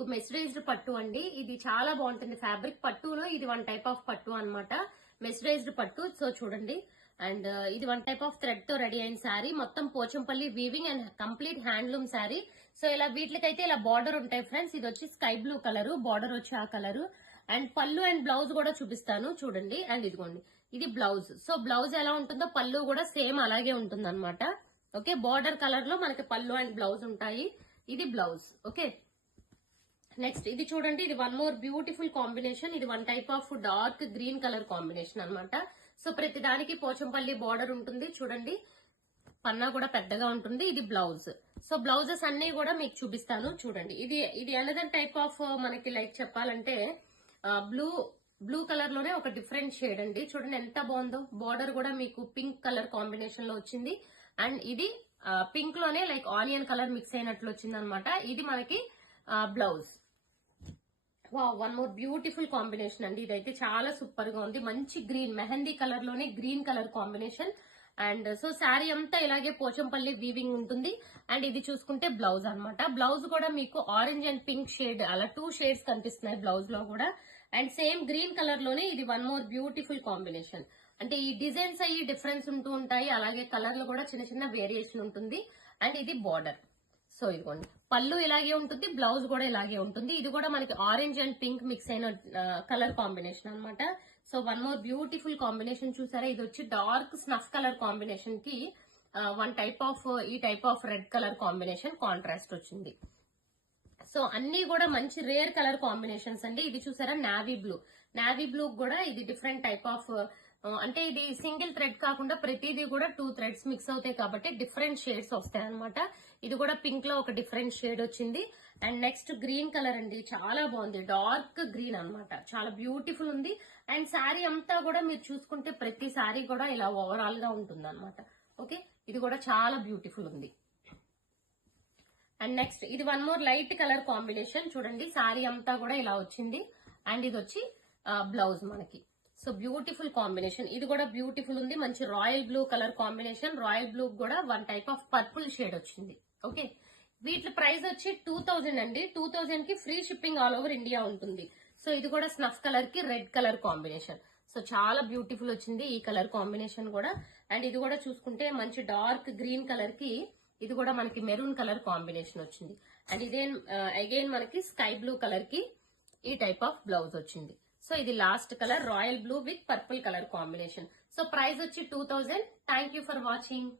మీకు మెస్టరైజ్డ్ పట్టు అండి. ఇది చాలా బాగుంటుంది ఫ్యాబ్రిక్. పట్టులో ఇది వన్ టైప్ ఆఫ్ పట్టు అన్నమాట. మెస్టరైజ్డ్ పట్టు. సో చూడండి, అండ్ ఇది వన్ టైప్ ఆఫ్ థ్రెడ్ తో రెడీ అయిన శారీ. మొత్తం Pochampally weaving and complete handloom sari. So ఇలా వీటికైతే ఇలా బార్డర్ ఉంటాయి ఫ్రెండ్స్. ఇది వచ్చి స్కై బ్లూ కలర్, బార్డర్ వచ్చి ఆ కలర్. అండ్ పళ్ళు అండ్ బ్లౌజ్ కూడా చూపిస్తాను చూడండి. అండ్ ఇదిగోండి, ఇది బ్లౌజ్. సో బ్లౌజ్ ఎలా ఉంటుందో పళ్ళు కూడా సేమ్ అలాగే ఉంటుంది అనమాట. ఓకే, బార్డర్ కలర్ లో మనకి పళ్ళు అండ్ బ్లౌజ్ ఉంటాయి. ఇది బ్లౌజ్. ఓకే, నెక్స్ట్ ఇది చూడండి, ఇది వన్ మోర్ బ్యూటిఫుల్ కాంబినేషన్. ఇది one type of dark green colour combination అన్నమాట. సో ప్రతి దానికి పోచంపల్లి బార్డర్ ఉంటుంది చూడండి. పన్నా కూడా పెద్దగా ఉంటుంది. ఇది బ్లౌజ్. సో బ్లౌజెస్ అన్ని కూడా మీకు చూపిస్తాను చూడండి. ఇది అనదర్ టైప్ ఆఫ్ మనకి లైక్ చెప్పాలంటే బ్లూ కలర్ లోనే ఒక డిఫరెంట్ షేడ్ అండి. చూడండి ఎంత బాగుందో. బార్డర్ కూడా మీకు పింక్ కలర్ కాంబినేషన్ లో వచ్చింది. అండ్ ఇది పింక్ లోనే లైక్ ఆనియన్ కలర్ మిక్స్ అయినట్లు వచ్చింది అనమాట. ఇది మనకి blouse. One more beautiful combination అండి. ఇదైతే చాలా సూపర్ గా ఉంది. మంచి గ్రీన్, మెహందీ కలర్ లోనే green colour combination. And so sari అంతా ఇలాగే పోచంపల్లి వీవింగ్ ఉంటుంది. అండ్ ఇది చూసుకుంటే బ్లౌజ్ అన్నమాట. బ్లౌజ్ కూడా మీకు ఆరెంజ్ అండ్ పింక్ షేడ్, అలా 2 షేడ్స్ కనిపిస్తున్నాయి బ్లౌజ్ లో కూడా. అండ్ సేమ్ గ్రీన్ కలర్ లోనే ఇది వన్ మోర్ బ్యూటిఫుల్ కాంబినేషన్. అంటే ఈ డిజైన్స్ అయ్యి డిఫరెన్స్ ఉంటూ ఉంటాయి. అలాగే కలర్ లో కూడా చిన్న చిన్న వేరియేషన్ ఉంటుంది. అండ్ ఇది బార్డర్. సో ఇదిగోండి, పళ్ళు ఇలాగే ఉంటుంది, బ్లౌజ్ కూడా ఇలాగే ఉంటుంది. ఇది కూడా మనకి ఆరెంజ్ అండ్ పింక్ మిక్స్ అయిన కలర్ కాంబినేషన్ అన్నమాట. So one more beautiful combination చూసారా. ఇది వచ్చి డార్క్ స్నఫ్ కలర్ కాంబినేషన్ కి వన్ టైప్ ఆఫ్ ఈ type of red colour combination contrast వచ్చింది. సో అన్ని కూడా మంచి రేర్ కలర్ కాంబినేషన్స్ అండి. ఇది చూసారా నావీ బ్లూ. నావీ బ్లూ కూడా ఇది డిఫరెంట్ టైప్ ఆఫ్, అంటే ఇది సింగిల్ థ్రెడ్ కాకుండా ప్రతిదీ కూడా 2 థ్రెడ్స్ మిక్స్ అవుతాయి కాబట్టి డిఫరెంట్ షేడ్స్ వస్తాయి అనమాట. ఇది కూడా పింక్ లో ఒక డిఫరెంట్ షేడ్ వచ్చింది. అండ్ నెక్స్ట్ గ్రీన్ కలర్ అండి, చాలా బాగుంది. డార్క్ గ్రీన్ అన్నమాట, చాలా బ్యూటిఫుల్ ఉంది. అండ్ శారీ అంతా కూడా మీరు చూసుకుంటే ప్రతి శారీ కూడా ఇలా ఓవరాల్ గా ఉంటుంది అనమాట. ఓకే, ఇది కూడా చాలా బ్యూటిఫుల్ ఉంది. అండ్ నెక్స్ట్ ఇది one more light colour combination. చూడండి శారీ అంతా కూడా ఇలా వచ్చింది. అండ్ ఇది వచ్చి బ్లౌజ్ మనకి. So beautiful combination. ఇది కూడా బ్యూటిఫుల్ ఉంది. మంచి royal blue colour combination. Royal blue కూడా one type of purple shade వచ్చింది. ఓకే, వీటి ప్రైస్ వచ్చి 2000 అండి. 2000 కి free shipping all over India ఉంటుంది. సో ఇది కూడా స్నఫ్ కలర్ కి రెడ్ కలర్ కాంబినేషన్. సో చాలా బ్యూటిఫుల్ వచ్చింది ఈ కలర్ కాంబినేషన్ కూడా. అండ్ ఇది కూడా చూసుకుంటే మంచి డార్క్ గ్రీన్ కలర్ కి ఇది కూడా మనకి మెరూన్ కలర్ కాంబినేషన్ వచ్చింది. అండ్ ఇదే అగైన్ మనకి స్కై బ్లూ కలర్ కి ఈ టైప్ ఆఫ్ బ్లౌజ్ వచ్చింది. సో ఇది last colour royal blue with purple colour combination. So price వచ్చి 2000. Thank you for watching.